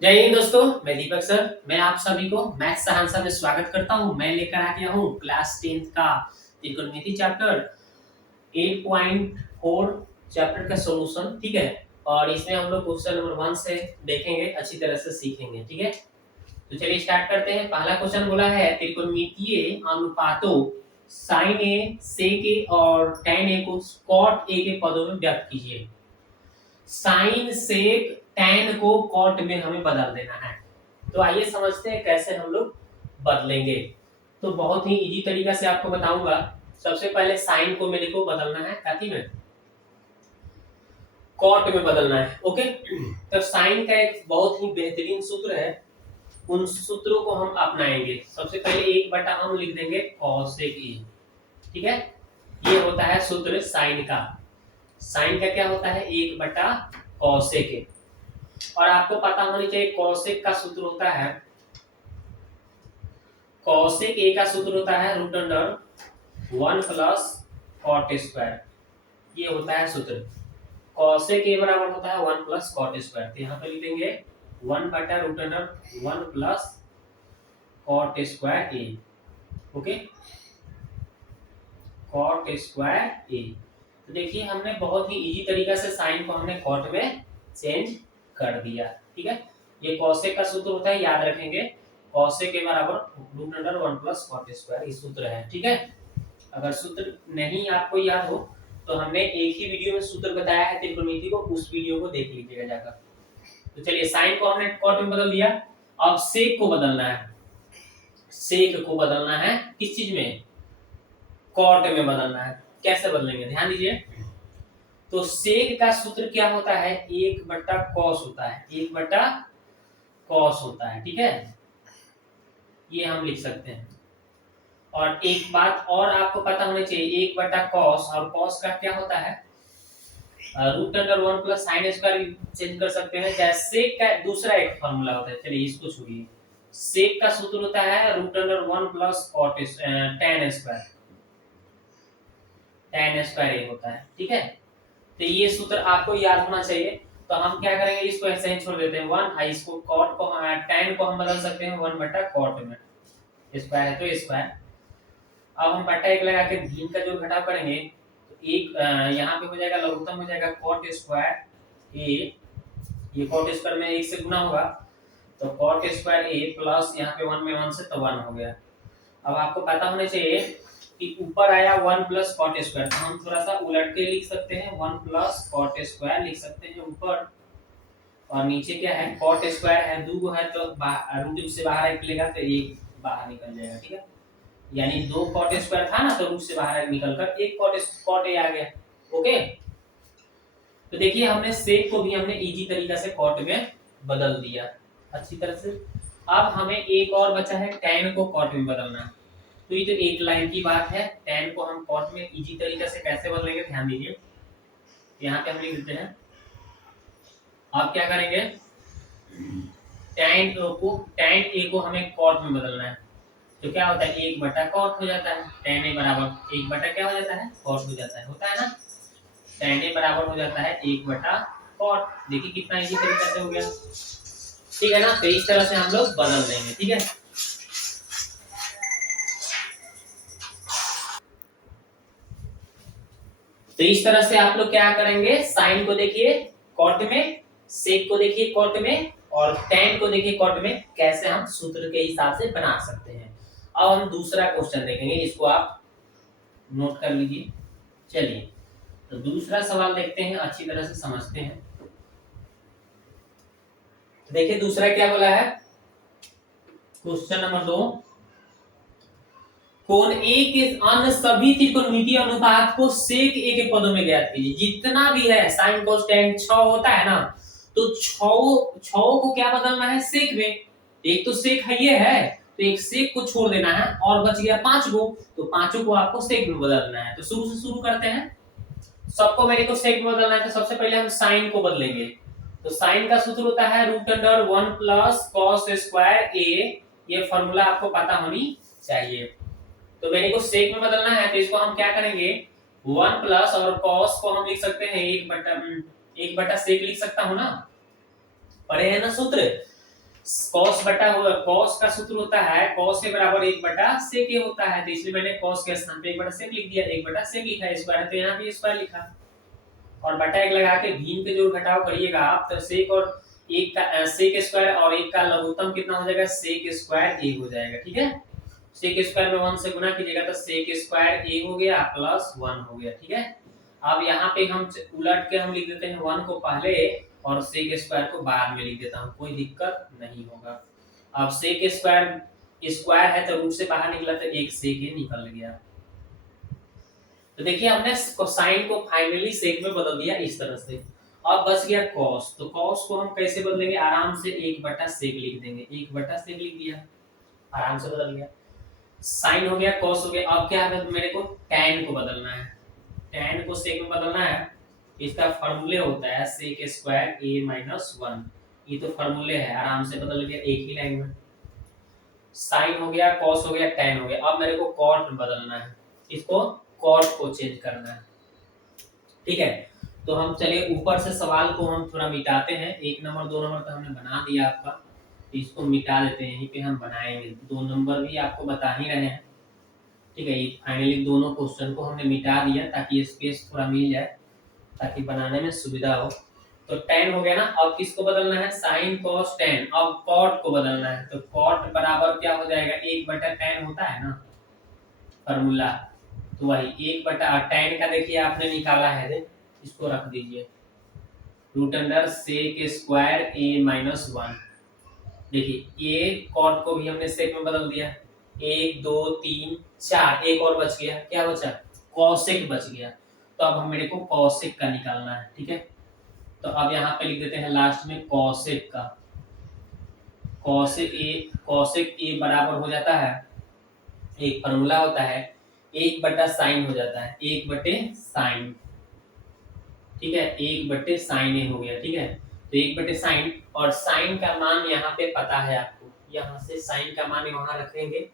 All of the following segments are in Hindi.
जय हिंद दोस्तों, मैं दीपक सर। मैं आप सभी को मैथ्स सहानसा में स्वागत करता हूं। मैं लेकर आ गया हूं क्लास 10th का त्रिकोणमिति चैप्टर 8.4 चैप्टर का सॉल्यूशन। ठीक है, और इसमें हम लोग क्वेश्चन नंबर 1 से देखेंगे, अच्छी तरह से सीखेंगे। ठीक है, तो चलिए स्टार्ट करते हैं। पहला क्वेश्चन बोला है त्रिकोणमितीय अनुपातों sin a sec a और tan a को cot a के पदों में व्यक्त कीजिए। साइन सेक टैन को कॉट में हमें बदल देना है। तो आइए समझते हैं कैसे हम लोग बदलेंगे। तो बहुत ही इजी तरीका से आपको बताऊंगा। सबसे पहले साइन को मेरे को बदलना है ताकि में कॉट में बदलना है। ओके, तो साइन का एक बहुत ही बेहतरीन सूत्र है, उन सूत्रों को हम अपनाएंगे। सबसे पहले एक बटा हम लिख देंगे कॉसेक ए। ठीक है, ये होता है सूत्र साइन का। साइन का क्या होता है? एक बटा कॉसेक ए। और आपको पता होनी चाहिए कॉसेक का सूत्र होता है, कॉसेक ए का सूत्र होता है root under 1 plus cot square. ये होता है सूत्र। कॉसेक ए बराबर होता है 1 प्लस कॉट स्क्वायर। तो यहाँ पे लिखेंगे 1 बटा root under 1 plus cot square A. Okay, cot square A. तो देखिए हमने बहुत ही इजी तरीका से साइन को हमने कॉट में चेंज कर दिया। ठीक है, ये कॉसेक का सूत्र होता है, याद रखेंगे। कॉसेक के बराबर root under 1 plus cot square, ये सूत्र है। ठीक है, अगर सूत्र नहीं आपको याद हो तो हमने एक ही वीडियो में सूत्र बताया है त्रिकोणमिति को, उस वीडियो को देख लीजिएगा जाकर। तो चलिए साइन को हमने कॉट में बदल दिया। अब सेक को बदलना है। सेक को बदलना है किस चीज में? कॉट में बदलना है। कैसे बदलेंगे ध्यान दीजिए। तो सेक का सूत्र क्या होता है? 1 बटा कॉस होता है, 1 बटा कॉस होता है। ठीक है, ये हम लिख सकते हैं। और एक बात और आपको पता होनी चाहिए, 1 बटा कॉस, और कॉस का क्या होता है? Root under 1 plus sine square change कर सकते हैं। चाहे सेक का दूसरा एक फॉर्मूला होता है, चलिए इसको छोड़िए। सेक का सूत्र होता है root under 1 plus cot tan square. tan square होता है। ठीक है, तो ये सूत्र आपको याद होना चाहिए। तो हम क्या करेंगे, इसको ऐसे ही छोड़ देते हैं 1, इसको कॉट को tan को हम बदल सकते हैं 1 बटा कॉट में। स्क्वायर है तो स्क्वायर। अब हम बटा 1 लगा के भिन्न का जो घटाव करेंगे तो एक यहाँ पे हो जाएगा, लघुत्तम हो जाएगा कॉट स्क्वायर ए। ये कॉट स्क्वायर में 1 से गुना होगा तो कॉट स्क्वायर ए प्लस यहाँ पे 1 में 1 से तो 1 हो गया। अब आपको पता होना चाहिए कि ऊपर आया 1 प्लस कॉट स्क्वायर, तो हम थोड़ा सा उलट के लिख सकते हैं 1 प्लस कॉट स्क्वायर लिख सकते हैं ऊपर, और नीचे क्या है? कॉट स्क्वायर है, 2 है तो रूट से बाहर निकलेगा तो 1 बाहर निकल जाएगा। ठीक है, यानी 2 कॉट स्क्वायर था ना, तो रूट से बाहर निकलकर 1 कॉट ए आ गया। ओके, तो देखिए हमने सेक को भी हमने इजी तरीका से कॉट में बदल दिया अच्छी तरह से। अब हमें एक और बचा है, tan को कॉट में बदलना। तो ये तो एक लाइन की बात है। tan को हम कॉट में इजी तरीका से कैसे बदलेंगे ध्यान दीजिए। यहाँ पे हम लिख देते हैं, आप क्या करेंगे, tan a को हमें कॉट में बदलना है। तो क्या होता है? 1 बटा कॉट हो जाता है। tan a बराबर 1 बटा क्या हो जाता है? कॉट हो जाता है, होता है ना। tan a बराबर हो जाता है 1 बटा कॉट। देखिए कितना इजी तरीका से हो गया। ठीक है ना, तो इस तरह से हम लोग बदल देंगे। ठीक है, तो इस तरह से आप लोग क्या करेंगे, साइन को देखिए कॉट में, सेक को देखिए कॉट में, और tan को देखिए कॉट में। कैसे हम सूत्र के हिसाब से बना सकते हैं। अब हम दूसरा क्वेश्चन देखेंगे, इसको आप नोट कर लीजिए। चलिए, तो दूसरा सवाल देखते हैं, अच्छी तरह से समझते हैं। देखिए दूसरा क्या बोला है, क्वेश्चन नंबर 2, कोण ए के अन्य सभी त्रिकोणमितीय अनुपात को सेक ए के पदों में ज्ञात कीजिए। जितना भी है साइन कोस tan 6 होता है ना, तो 6 को क्या बदलना है? सेक में। एक तो सेक है, ये है, तो एक सेक को छोड़ देना है और बच गया 5 को, तो पांचों को आपको सेक में बदलना है। तो शुरू से शुरू करते हैं। सबको मेरे को सेक में बदलना है, तो सबसे पहले हम साइन को बदलेंगे। तो साइन का सूत्र होता है root under 1 plus cos square A. ये फॉर्मूला आपको पता होनी चाहिए। तो मेरे को सेक में बदलना है, तो इसको हम क्या करेंगे, 1 प्लस और कॉस को हम लिख सकते हैं 1 बटा सेक लिख सकता हूं ना, पढ़े हैं ना सूत्र। कॉस बटा हुआ कॉस का सूत्र होता है कॉस के बराबर 1/sec a होता है, तो इसलिए मैंने कॉस के स्थान पे 1/sec लिख दिया, 1/sec लिखा है, स्क्वायर है तो यहाँ भी स्क्वायर लिखा और बटा 1 लगा के भीम के जोड़ घटाव करिएगा आप, तो sec और एक का sec स्क्वायर और एक का लघुत्तम कितना हो जाएगा, sec स्क्वायर a हो जाएगा। ठीक है, sec स्क्वायर में 1 से गुना कीजिएगा तो sec स्क्वायर a हो गया प्लस 1 हो गया। ठीक है, अब यहाँ पे हम उलट के हम लिख देते हैं 1 को पहले और sec स्क्वायर को बाद में लिख देता हूँ, कोई दिक्कत नहीं होगा। अब sec स्क्वायर स्क्वायर है तो रूट से बाहर निकला तो एक sec ही निकल गया। तो देखिए हमने कोसाइन को फाइनली सेक में बदल दिया इस तरह से। अब बच गया कॉस, तो कॉस को हम कैसे बदलेंगे, आराम से 1/sec लिख देंगे, 1/sec लिख दिया, आराम से बदल गया। साइन हो गया, कॉस हो गया, अब क्या है मेरे को tan को बदलना है, tan को sec में बदलना है। इसका फार्मूले होता है sec स्क्वायर a - 1, ये तो फार्मूले है, आराम से बदल गया एक ही लाइन में। साइन हो गया, कॉस हो गया, tan हो गया, अब मेरे को कॉट में बदलना है, इसको कॉट को चेंज करना है। ठीक है, तो हम चलिए ऊपर से सवाल को हम थोड़ा मिटाते हैं, 1 नंबर 2 नंबर तो हमने बना दिया आपका, इसको मिटा देते हैं, यहीं पे हम बनाएंगे 2 नंबर भी आपको बता ही रहे हैं। ठीक है, ये फाइनली दोनों क्वेश्चन को हमने मिटा दिया ताकि स्पेस थोड़ा मिल जाए, ताकि बनाने में सुविधा हो। तो tan हो गया ना, अब किसको बदलना है, sin cos tan, अब cot को बदलना है, तो cot बराबर क्या हो जाएगा, 1/tan होता है ना फार्मूला, तो वही 1/tan का देखिए आपने निकाला है, दे इसको रख दीजिए, √sec स्क्वायर a - 1। देखिए ये cot को भी हमने sec में बदल दिया, 1 2 3 4, एक और बच गया, क्या बचा, cosec बच गया, तो अब मेरे को cosec का निकालना है। ठीक है, तो अब यहाँ पे लिख देते हैं लास्ट में cosec का, cosec a बराबर हो जाता है, एक फार्मूला होता है 1/sin हो जाता है, 1/sin। ठीक है, 1/sin a हो गया। ठीक है, तो 1/sin, और sin का मान यहाँ पे पता है आपको, यहाँ से sin का मान वहां रखेंगे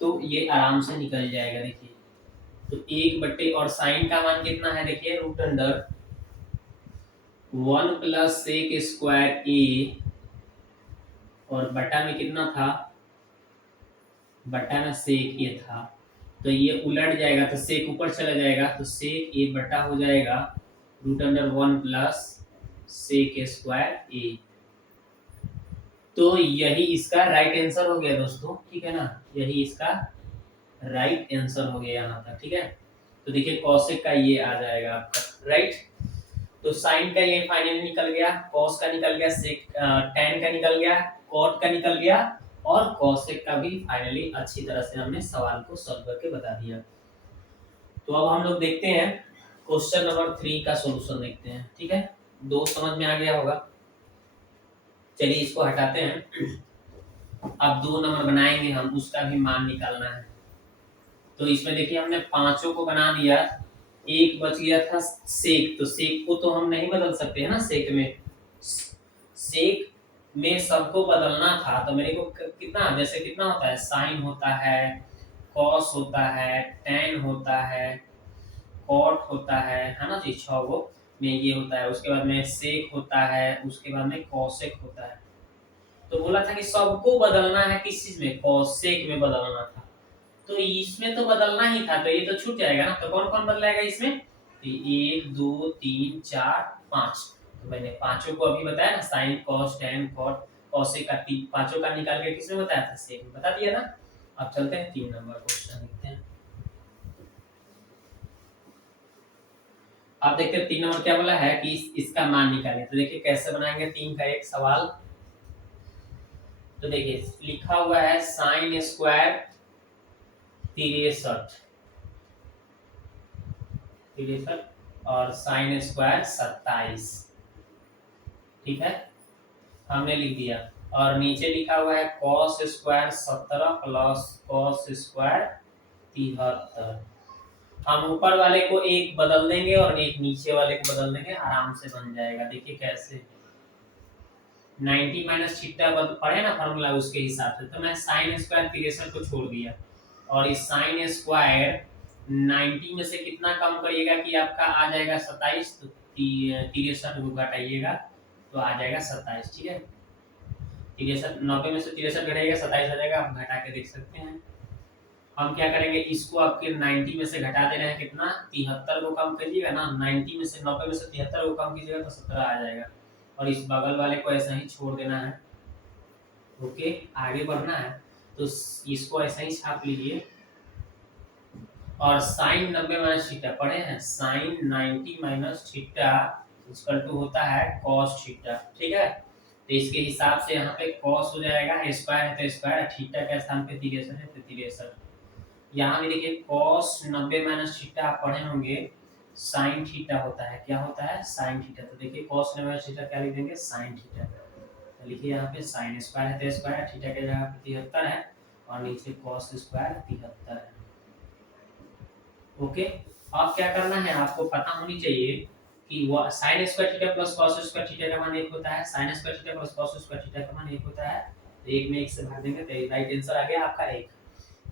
तो ये आराम से निकल जाएगा। देखिए तो 1 और sin का मान कितना है, देखिए √1 + sec स्क्वायर a, और बटा में कितना था, बटा में sec a था, तो ये उलट जाएगा तो sec ऊपर चला जाएगा, तो sec a बटा हो जाएगा √1 + sec स्क्वायर a। तो यही इसका राइट आंसर हो गया दोस्तों। ठीक है ना, यही इसका राइट आंसर हो गया यहाँ तक। ठीक है, तो देखिए कॉसेक का ये आ जाएगा आपका राइट, तो साइन का ये फाइनली निकल गया, कॉस का निकल गया, सेक tan का निकल गया, कॉट का निकल गया, और कॉसेक का भी फाइनली अच्छी तरह से हमने सवाल को सॉल्व करके बता दिया। तो अब हम लोग देखते हैं क्वेश्चन नंबर 3 का सॉल्यूशन देखते हैं। ठीक है, 2 समझ में आ गया होगा, चलिए इसको हटाते हैं, अब 2 नंबर बनाएंगे हम, उसका भी मान निकालना है। तो इसमें देखिए हमने पांचों को बना दिया, एक बच गया था सेक, तो सेक को तो हम नहीं बदल सकते हैं ना, सेक में सबको बदलना था, तो मेरे को कितना, जैसे कितना होता है, साइन होता है, कॉस होता है, टेन होता है, कॉट होता है ना जी, 6 गो में ये होता है, उसके बाद में सेक होता है, उसके बाद में कॉसेक होता है। तो बोला था कि सबको बदलना है, किस चीज में, कॉसेक में बदलना था, तो इसमें तो बदलना ही था, तो ये तो छूट जाएगा ना, तो कौन कौन बदलाएगा इसमें, 1 2 3 4 5, तो मैंने पांचों को अभी बताया ना, sine cos tan cot cosec का पांचों का निकाल के किसमें बताया था, सेक में बता दिया ना। अब चलते हैं 3 नंबर क्वेश्चन देखते हैं। आप देखते हैं 3 नंबर क्या बोला है कि इसका मान निकालें, तो देखिए कैसे बनाएंगे 3 का एक सवाल। तो देखिए लिखा हुआ है साइन स्क्वायर 63 और साइन स्क्वायर 27। ठीक है, हमने लिख दिया, और नीचे लिखा हुआ है cos square 17 plus cos square 73। हम ऊपर वाले को एक बदल देंगे और एक नीचे वाले को बदल देंगे, आराम से बन जाएगा। देखिए कैसे, 90 माइनस थीटा पढ़े ना फार्मूला, उसके हिसाब से, तो मैं साइन स्क्वायर 63 को छोड़ दिया, और इस साइन स्क्वायर 90 में से कितना कम करिएगा कि आपका आ जाएगा 27, तो 63 को घटाइएगा तो आ जाएगा 27। ठीक है, 63, 90 में से 63 घटेगा 27 आ जाएगा, आप घटा के देख सकते हैं। हम क्या करेंगे, इसको आपके 90 में से घटा दे रहे हैं, कितना 73 को कम करिएगा ना, 90 में से 90 में से 73 को कम कीजिएगा तो 17 आ जाएगा, और इस बगल वाले को ऐसा ही छोड़ देना है। ओके, आगे बढ़ना है तो इसको ऐसा ही छाप लीजिए, और साइन 90 माइनस थीटा पढ़े हैं, sine 90 minus theta equal to होता है कॉस थीटा, ठीक है। तो इसके हिसाब से यहाँ पे कॉस हो जाएगा, स्क्वायर है तो स्क्वायर, थीटा के स्थान पे 63 है तो 63। यहाँ भी देखिए कॉस 90 माइनस थीटा आप पढ़े होंगे, साइन थीटा होता है, क्या होता है, साइन थीटा। तो देखिए कॉस 90 माइनस थीटा क्या लिख देंगे, साइन थीटा। तो लिखिए यहाँ पे साइन स्क्वायर है तो स्क्वायर, थीटा के जगह 73 है, और नीचे कॉस स्क्वायर 73 है। ओके, अब क्या करना है, आपको पता होनी चाहिए कि वो sin square theta plus cos square theta का मान 1 होता है, sin square theta plus cos square theta का मान 1 होता है। तो 1 में 1 से भाग देंगे तो राइट आंसर आ गया आपका 1।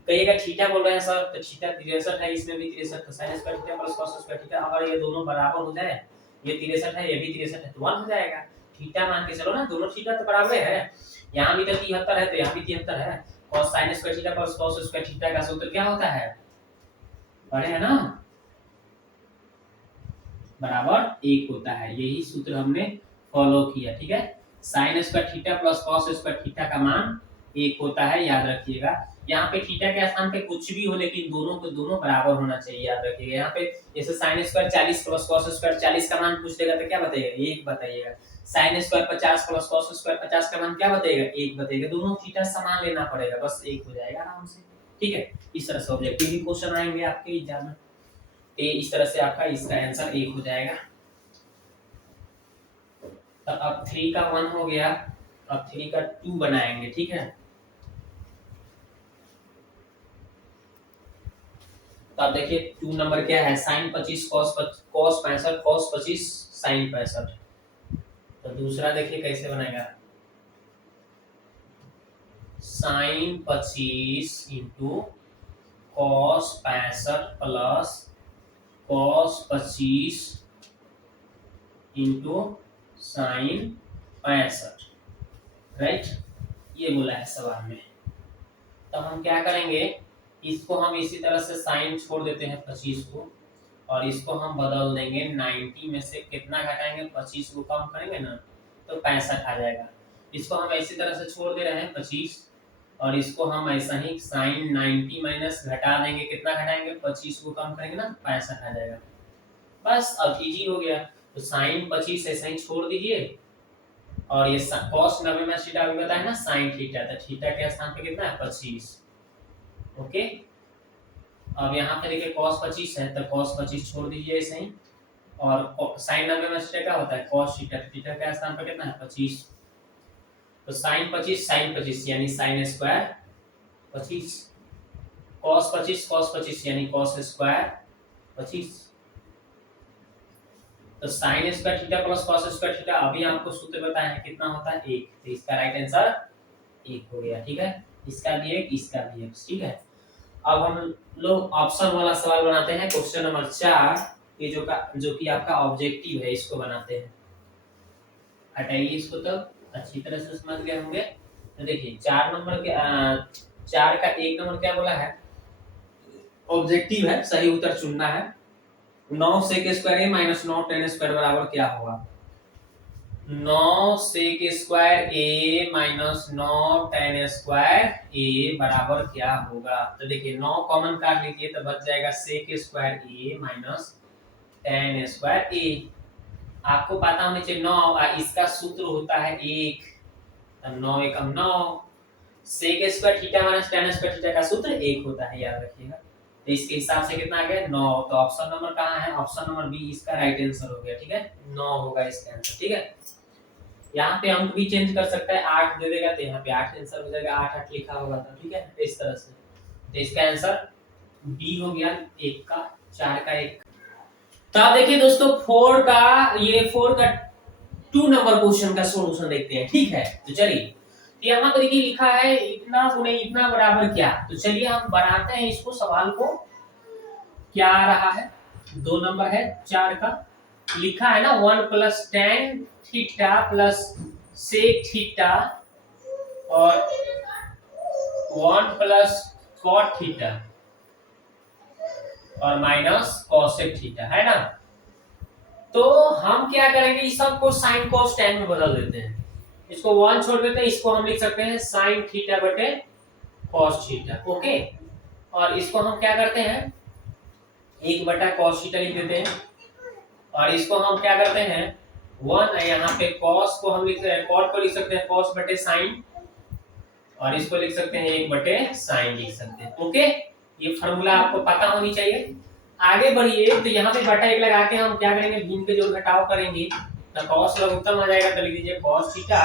कहिएगा थीटा बोल रहे हैं सर, तो थीटा 63 है, इसमें भी 63, तो sin square theta plus cos square theta, अगर ये दोनों बराबर हो जाए, ये 63 है ये भी 63 है तो 1 हो जाएगा। थीटा मान के चलो ना, दोनों थीटा तो बराबर है, यहाँ भी तो 73 है तो यहाँ भी 73 है। cos sin square theta plus cos square theta का सूत्र क्या होता है, पढ़े है ना, बराबर 1 होता है, यही सूत्र हमने फॉलो किया, ठीक है। Sine square theta plus cos square theta का मान 1 होता है, याद रखिएगा। यहाँ पे थीटा के स्थान पे कुछ भी हो लेकिन दोनों को दोनों बराबर होना चाहिए, याद रखिएगा। यहाँ पे जैसे sine square 40 plus cos square 40 का मान पूछ लेगा तो क्या बताइएगा, 1 बताइएगा। Sine square 50 plus cos square 50 का मान क्या बताइएगा, 1 बताइएगा। दोनों थीटा समान लेना पड़ेगा, बस 1 हो जाएगा आराम से, ठीक है। इस तरह से ऑब्जेक्टिव भी क्वेश्चन आएंगे आपके एग्जाम में, इस तरह से आपका इसका आंसर 1 हो जाएगा। तो अब 3 का 1 हो गया, अब 3 का 2 बनाएंगे, ठीक है। तो अब देखिए 2 नंबर क्या है, साइन 25 कॉस 65 कॉस 25 साइन 65। तो दूसरा देखिए कैसे बनेगा, sine 25 into cos 65 plus cos 25 into sine 65, right, ये बोला है सवाल में। तो हम क्या करेंगे, इसको हम इसी तरह से साइन छोड़ देते हैं 25 को, और इसको हम बदल देंगे 90 में से कितना घटाएंगे, 25 को कम करेंगे ना तो 65 आ जाएगा। इसको हम इसी तरह से छोड़ दे रहे हैं 25, और इसको हम ऐसा ही साइन 90 माइनस घटा देंगे, कितना घटाएंगे, 25 को कम करेंगे ना 65 आ जाएगा। बस अब इजी हो गया। तो साइन 25 ऐसा ही छोड़ दीजिए, और ये cos 90 में थीटा अभी बताया ना sin थीटा, तो थीटा के स्थान पे कितना है 25। ओके, अब यहाँ पे देखिए cos 25 है तो cos 25 छोड़ दीजिए ऐसे ही, और sin 90 में थीटा क्या होता है cos थीटा, थीटा के स्थान पे कितना है 25। तो sin 25 sin 25 यानी sin स्क्वायर 25, cos 25 यानी cos स्क्वायर 25। तो sin square theta plus cos square theta अभी आपको सूत्र बताया है कितना होता है 1, तो इसका राइट आंसर 1 हो गया, ठीक है। इसका भी 1 इसका भी 1, ठीक है। अब हम लोग ऑप्शन वाला सवाल बनाते हैं, क्वेश्चन नंबर 4, ये जो कि आपका ऑब्जेक्टिव है, इसको बनाते हैं। हटाइए इसको, तब अच्छी तरह से समझ गए होंगे। तो देखिए 4 नंबर के 4 का 1 नंबर क्या बोला है, ऑब्जेक्टिव है, सही उत्तर चुनना है। 9 sec square a minus 9 tan square बराबर क्या होगा, 9 sec square a minus 9 tan square a बराबर क्या होगा। तो देखिए 9 कॉमन काट लीजिए तो बच जाएगा sec square a minus tan square a। आपको पता होना चाहिए 9, इसका सूत्र होता है 1, तो 9 एकम 9, sec square theta minus tan square theta का सूत्र 1 होता है, याद रखिएगा। तो इसके हिसाब से कितना आ गया 9, तो ऑप्शन नंबर कहाँ है, ऑप्शन नंबर बी इसका राइट आंसर हो गया, ठीक है, 9 होगा इसका आंसर, ठीक है। यहाँ पे अंक भी चेंज कर सकता है, 8 दे देगा तो यहाँ पे 8 आंसर हो जाएगा, 8 8 लिखा होगा तो, ठीक है, इस तरह से। तो इसका आंसर बी हो गया, 1 का 4 का 1। तो आप देखिए दोस्तों 4 का 2 नंबर क्वेश्चन का सॉल्यूशन देखते हैं, ठीक है। तो चलिए यहाँ पर देखिए लिखा है इतना गुणे इतना बराबर क्या, तो चलिए हम बनाते हैं इसको सवाल को। क्या आ रहा है, 2 नंबर है 4 का, लिखा है ना 1 plus tan theta plus sec theta और 1 प्लस कॉट थीटा और माइनस कॉसेक थीटा, है ना। तो हम क्या करेंगे, इस सब को साइन कॉस tan में बदल देते हैं, इसको 1 छोड़ देते हैं, इसको हम लिख सकते हैं साइन थीटा बटे कॉस थीटा। ओके, और इसको हम क्या करते हैं, 1 बटा कॉस थीटा लिख देते हैं, और इसको हम क्या करते हैं 1, यहाँ पे कॉस को हम लिख कॉट को लिख सकते हैं कॉस बटे साइन, और इसको लिख सकते हैं 1 बटे साइन लिख सकते हैं। ओके, ये फार्मूला आपको पता होनी चाहिए। आगे बढ़िए, तो यहाँ पे बटा 1 लगा के हम क्या करेंगे, भिन्न के जोड़ घटाव करेंगे, तो कॉस लघुत्तम आ जाएगा, तो लिख दीजिए कॉस थीटा,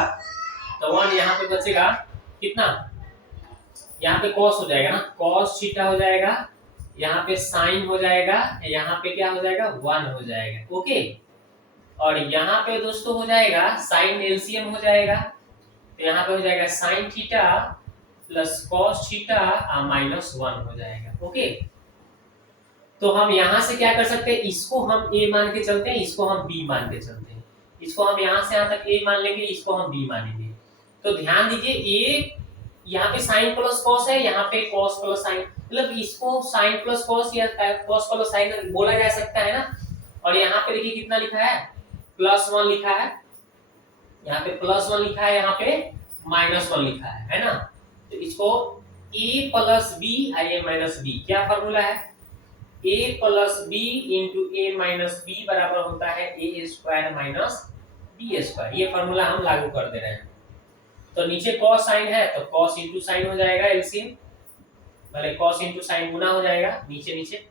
तो 1 यहाँ पे बचेगा कितना, यहाँ पे कॉस हो जाएगा ना, कॉस थीटा हो जाएगा, यहाँ पे साइन हो जाएगा, यहाँ पे क्या हो जाएगा 1 हो जाएगा। ओके, और यहाँ पे दोस्तों हो जाएगा साइन एलसीएम हो जाएगा, तो यहाँ पे हो जाएगा sine theta plus cos theta minus 1 हो जाएगा। ओके, तो हम यहाँ से क्या कर सकते हैं, इसको हम a मान के चलते हैं, इसको हम b मान के चलते हैं, इसको हम यहाँ से यहाँ तक a मान लेंगे, इसको हम b मानेंगे। तो ध्यान दीजिए, a यहाँ पे साइन प्लस कॉस है, यहाँ पे कॉस प्लस साइन, मतलब इसको साइन प्लस कॉस या कॉस प्लस साइन बोला जा सकता है ना। और यहाँ पे देखिए कितना लिखा है, +1 लिखा है, यहाँ पे +1 लिखा है, यहाँ पे -1 लिखा है ना। तो इसको a plus b a minus b, क्या फॉर्मूला है, a plus b into a minus b बराबर होता है a square minus b square. ये फॉर्मूला हम लागू कर दे रहे हैं। तो नीचे cos साइन है, तो cos इंटू साइन हो जाएगा एलसीएम, भले cos इंटू साइन गुना हो जाएगा नीचे नीचे,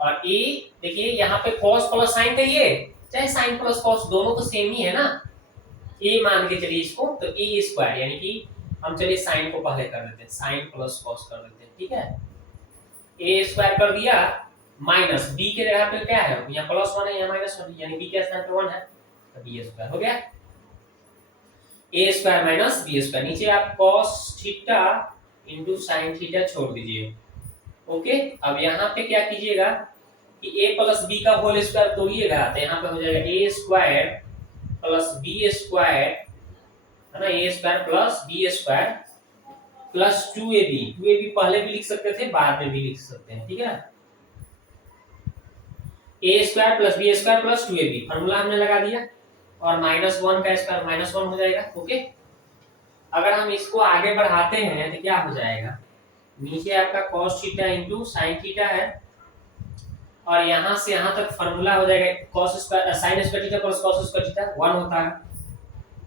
और a देखिए यहाँ पे cos प्लस साइन कहिए चाहे साइन प्लस cos, दोनों तो सेम ही है ना, a मान के चलिए इसको, तो a स्क्वायर, यानी कि हम चलिए साइन को पहले कर देते हैं, साइन प्लस cos कर देते हैं, ठीक है, a स्क्वायर कर दिया, माइनस b के जगह पे क्या है, यहाँ +1 है, यहाँ -1, यानी b के स्थान पे 1 है, तो b स्क्वायर हो गया, a square minus b square, नीचे आप cos theta into sine theta छोड़ दीजिए। ओके, अब यहाँ पे क्या कीजिएगा कि a प्लस b का होल स्क्वायर तोड़िएगा, तो यहाँ पे हो जाएगा a square plus b square, है ना, a square plus b square plus 2ab पहले भी लिख सकते थे, बाद में भी लिख सकते हैं, ठीक है ना, a square plus b square plus 2ab, formula हमने लगा दिया, और -1 का स्क्वायर -1 हो जाएगा। ओके, अगर हम इसको आगे बढ़ाते हैं तो क्या हो जाएगा, नीचे आपका cos theta into sine theta है, और यहाँ से यहाँ तक फॉर्मूला हो जाएगा cos square sine square theta plus cos square theta 1 होता है,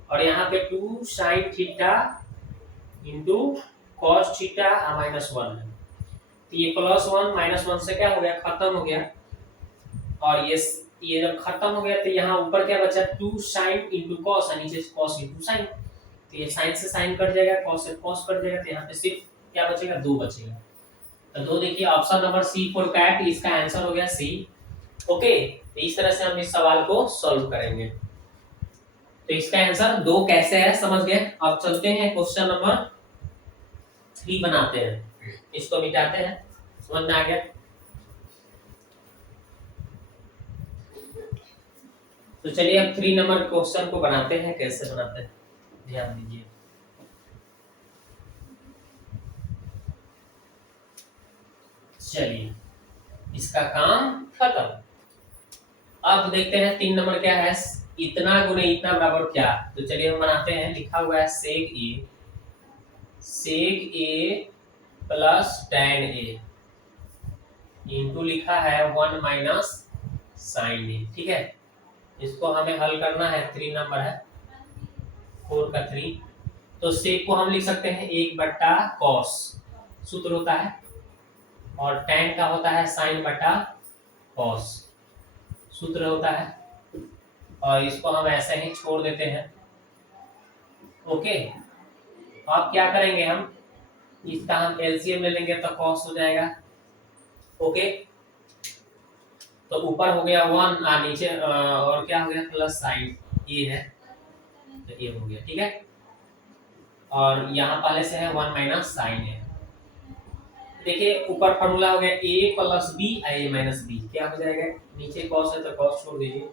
और यहाँ पे 2 sine theta into cos theta -1 है, तो ये +1 -1 से क्या हो गया, खत्म हो गया, और ये जब खत्म हो गया तो यहाँ ऊपर क्या बचा, 2 साइन इंटू कॉस, नीचे कॉस इंटू साइन, तो ये साइन से साइन कट जाएगा, कॉस से कॉस कट जाएगा, तो यहाँ पे सिर्फ क्या बचेगा, 2 बचेगा, तो 2 देखिए option number C for cat, इसका आंसर हो गया सी। ओके, तो इस तरह से हम इस सवाल को सॉल्व करेंगे, तो इसका आंसर 2 कैसे है समझ गए। अब चलते हैं क्वेश्चन नंबर 3 बनाते हैं, इसको मिटाते हैं, समझ में आ गया। तो चलिए अब 3 नंबर क्वेश्चन को बनाते हैं, कैसे बनाते हैं ध्यान दीजिए। चलिए इसका काम खत्म। अब देखते हैं 3 नंबर क्या है, इतना गुने इतना बराबर क्या, तो चलिए हम बनाते हैं, लिखा हुआ है सेक ए प्लस tan ए इंटू लिखा है 1 माइनस साइन ए, ठीक है, इसको हमें हल करना है, 3 नंबर है 4 का 3, तो सेक को हम लिख सकते हैं 1 बट्टा कॉस, सूत्र होता है, और tan का होता है साइन बटा कॉस, सूत्र होता है, और इसको हम ऐसे ही छोड़ देते हैं। ओके, अब क्या करेंगे, हम इसका हम एलसीएम ले लेंगे तो कॉस हो जाएगा। ओके, तो ऊपर हो गया 1, नीचे और क्या हो गया प्लस साइन ए है, तो ये हो गया, ठीक है, और यहाँ पहले से है 1 माइनस साइन है, देखिए ऊपर फॉर्मूला हो गया a plus b a minus b, क्या हो जाएगा, नीचे cos है तो cos छोड़ दीजिए,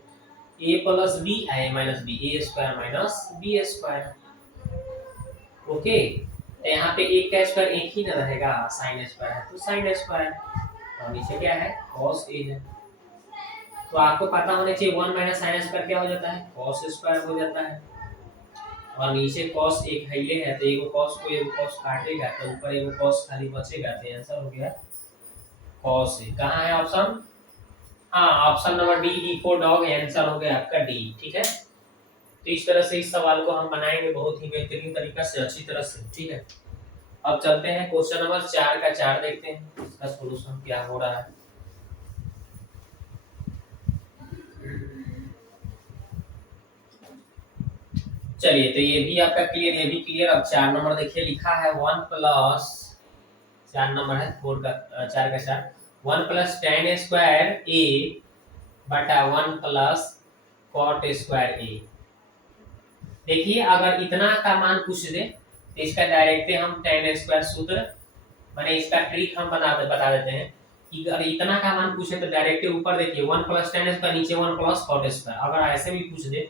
a plus b a minus b, a square minus b square, okay, तो यहाँ पे एक का स्क्वायर एक ही ना रहेगा, साइन स्क्वायर है तो साइन स्क्वायर, और नीचे क्या है कॉस ए है। तो आपको पता होना चाहिए 1 माइनस साइन स्क्वायर क्या हो जाता है, कॉस स्क्वायर हो जाता है। और नीचे कॉस एक हाइले है तो एगो कॉस को एगो कॉस काटेगा तो ऊपर एगो कॉस खाली बचेगा, तो आंसर हो गया कॉस ए। कहाँ है ऑप्शन, हाँ option number D, D for dog, answer हो गया आपका डी। ठीक है, तो इस तरह से इस सवाल को हम बनाएंगे बहुत ही बेहतरीन तरीका से, अच्छी तरह से। ठीक है, अब चलते हैं क्वेश्चन नंबर 4 का 4 देखते हैं इसका सॉल्यूशन क्या हो रहा है। चलिए, तो ये भी आपका क्लियर, ये भी क्लियर। अब 4 नंबर देखिए, लिखा है 1 प्लस, 4 नंबर है 4 का 4 का 4, 1 प्लस tan स्क्वायर ए बटा 1 प्लस cot स्क्वायर ए। देखिए अगर इतना का मान पूछ दे तो इसका डायरेक्ट हम tan स्क्वायर सूत्र, माने इसका ट्रिक हम बता देते हैं कि अगर इतना का मान पूछे तो डायरेक्ट ऊपर देखिए 1 प्लस tan स्क्वायर, नीचे 1 प्लस cot स्क्वायर। अगर ऐसे भी पूछ दे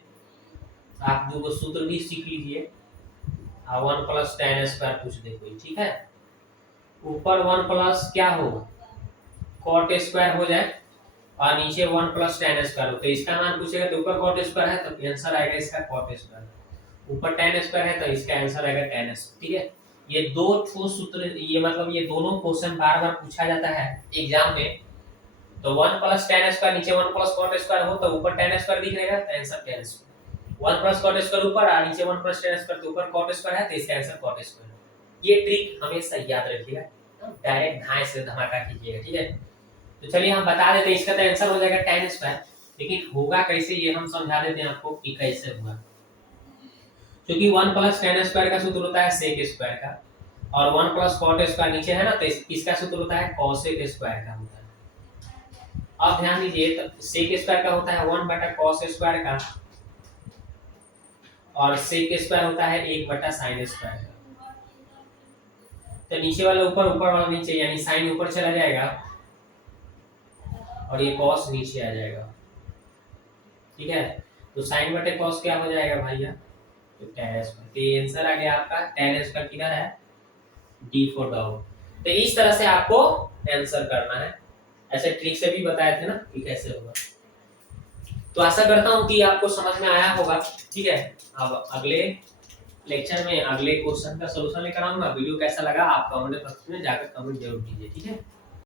तो आप दो सूत्र भी सीख लीजिए, 1 प्लस tan स्क्वायर पूछ दे कोई, ठीक है, ऊपर 1 प्लस क्या हो cot स्क्वायर हो जाए और नीचे 1 प्लस tan स्क्वायर हो, तो इसका मान पूछेगा तो ऊपर cot स्क्वायर है तो आंसर आएगा इसका cot स्क्वायर, ऊपर tan स्क्वायर है तो इसका आंसर आएगा tan स्क्वायर। ठीक है, ये दो ठोस सूत्र, ये मतलब ये दोनों क्वेश्चन बार बार पूछा जाता है एग्जाम में। तो 1 प्लस tan स्क्वायर नीचे 1 प्लस cot स्क्वायर हो तो ऊपर tan स्क्वायर दिख रहेगा तो answer tan square, 1 plus cot square ऊपर और नीचे 1 प्लस tan स्क्वायर तो ऊपर cot स्क्वायर है तो इसका आंसर cot स्क्वायर। ये ट्रिक हमेशा याद रखिएगा, डायरेक्ट धाए से धमाका कीजिएगा। ठीक है, तो चलिए हम बता देते हैं, इसका तो आंसर हो जाएगा tan स्क्वायर, लेकिन होगा कैसे ये हम समझा देते हैं आपको कि कैसे होगा। क्योंकि 1 प्लस tan स्क्वायर का सूत्र होता है sec स्क्वायर का, और 1 प्लस cot स्क्वायर नीचे है ना तो इसका सूत्र होता है cosec स्क्वायर का होता है। अब ध्यान दीजिए, तो sec स्क्वायर का होता है 1 बटा cos स्क्वायर का, और sec स्क्वायर होता है 1 बटा sin स्क्वायर का। तो नीचे वाला ऊपर, ऊपर वाला नीचे, यानी sin ऊपर चला जाएगा और ये cos नीचे आ जाएगा। ठीक है, तो sin बटे cos क्या हो जाएगा भैया, तो tan स्क्वायर। तो आंसर आ गया आपका tan स्क्वायर किधर है, डी फॉर डॉग। तो इस तरह से आपको आंसर करना है, ऐसे ट्रिक से भी बताए थे ना कि कैसे होगा। तो आशा करता हूं कि आपको समझ में आया होगा। ठीक है, अब अगले लेक्चर में अगले क्वेश्चन का सलूशन लेकर आऊंगा। वीडियो कैसा लगा आप कमेंट बॉक्स में जाकर कमेंट जरूर कीजिए। ठीक है।